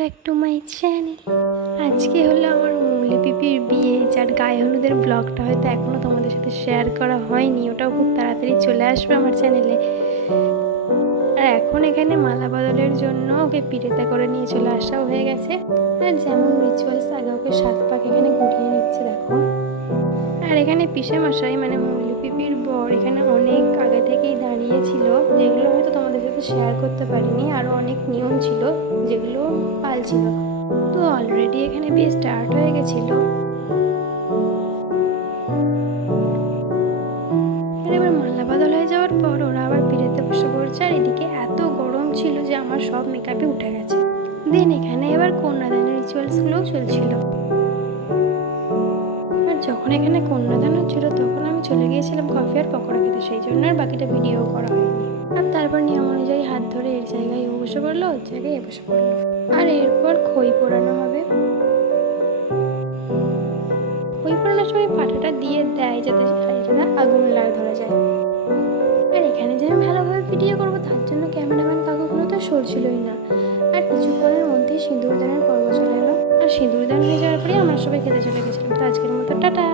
Back to my channel. আজকে হলো আমার মৌলি পিপির বিয়ে, যার গায়ে হলুদের ব্লগটা হয়তো এখনও তোমাদের সাথে শেয়ার করা হয়নি, ওটাও খুব তাড়াতাড়ি চলে আসবে আমার চ্যানেলে। আর এখন এখানে মালা বদলের জন্য ওকে পিড়েতে করে নিয়ে চলে আসাও হয়ে গেছে। আর যেমন রিচুয়ালস আগে ওকে 7 পাক এখানে ঘুরিয়ে নিচ্ছে দেখো। আর এখানে পিসে মশাই মানে মৌলি পিপির বর এখানে অনেক আগে থেকেই দাঁড়িয়েছিল, যেগুলো হয়তো তোমাদের সাথে শেয়ার করতে পারিনি। আরও অনেক নিয়ম ছিল যেগুলো পালছিল। তো অলরেডি এখানে বিয়ে স্টার্ট হয়ে গেছিলো। এবার মালা বদল হয়ে যাওয়ার পর ওরা আবার পিড়েতে বসে পড়ছে। আর এদিকে এত গরম ছিল যে আমার সব মেকআপই উঠে গেছে। দেন এখানে এবার কন্যাদানের রিচুয়ালসগুলোও চলছিল। আর যখন এখানে কন্যাদান হচ্ছিল তখন আমি চলে গিয়েছিলাম কফি আর পকোড়া খেতে, সেই জন্য আর বাকিটা ভিডিও করা হয়নি। আর তারপর নিয়ম অনুযায়ী হাত ধরে এর জায়গায় ও বসে পড়লো, ওর জায়গায় এ বসে পড়লো। আর এরপর খই পোড়ানো হবে। খই পোড়ানোর সময় পাটাটা দিয়ে দেয় যাতে হাঁড়িটা আগুন ধরা যায়। আর এখানে যে আমি ভালোভাবে ভিডিও করবো তার জন্য ক্যামেরাম্যান কাকুগুলো তো সরছিলই না। আর কিছুক্ষণের মধ্যেই সিঁদুরদানের পর্ব চলে এলো। আর সিঁদুরদান হয়ে যাওয়ার পরে আমরা সবাই খেতে চলে গেছিলাম। তো আজকের মতো টাটা।